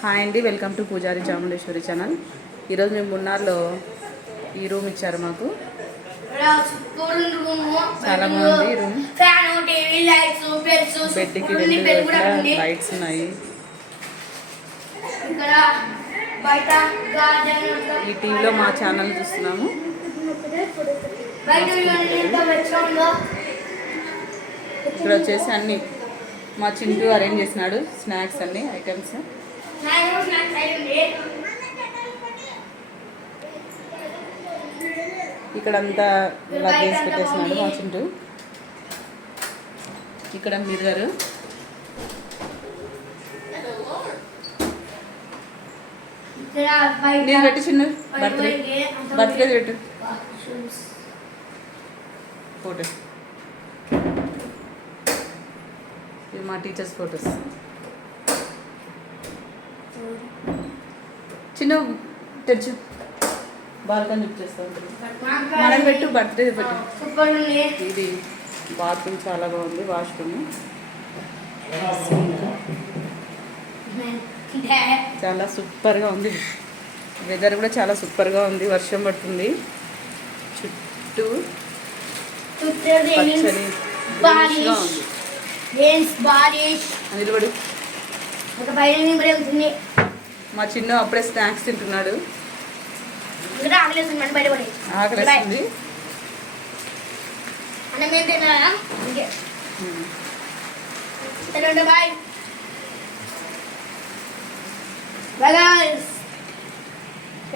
Hi అండి welcome to పూజారి Chamundeshwari channel. ఈరోజు మేము మున్నార్లో ఈ రూమ్ ఇచ్చారు మాకు. చాలా బాగుంది రూమ్ బెడ్కి రెండు లైట్స్ ఉన్నాయి. ఈ టీవీలో మా ఛానల్ చూస్తున్నాము. ఇక్కడ వచ్చేసి అన్ని మా చింటూ అరేంజ్ చేసినాడు స్నాక్స్ అన్ని ఐటమ్స్ ఇక్కడంతా లగేజ్ పెట్టేసినాడు మా చింటూ ఇక్కడ మిర్రర్ నేను పెట్టి చిన్న బర్త్డే. బర్త్డే పెట్టు. washrooms. ఫోటో. ఇవి మా టీచర్స్ ఫొటోస్. చిన్న తెచ్చు. బాల్కన్ మనం పెట్టు బర్త్డే పెట్టు. ఇది బాత్రూమ్ చాలా బాగుంది వాష్రూమ్. చాలా సూపర్గా ఉంది. వెదర్ కూడా చాలా సూపర్గా ఉంది వర్షం పడుతుంది. చుట్టూ పచ్చని నిలబడు. ఒక మా చిన్న అప్పుడే స్నాక్స్ తింటున్నాడు. ఆకలేస్తుంది మన బయట పడి ఆకలిస్తుంది అన్నం ఏం తిన్నారా ఇంకే తినండి బాయ్ బాయ్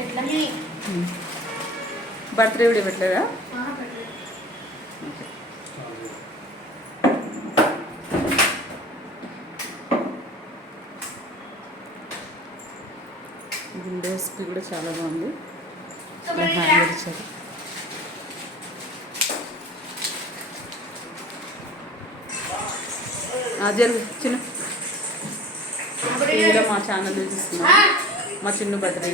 ఎట్లని బర్త్డే వీడియో పెట్టలేదా విండోస్కి కూడా చాలా బాగుంది. హ్యాంగర్ ఇచ్చారు జరుగు చిన్న. మా ఛానల్ చూపిస్తున్నాం మా చిన్న బర్త్డే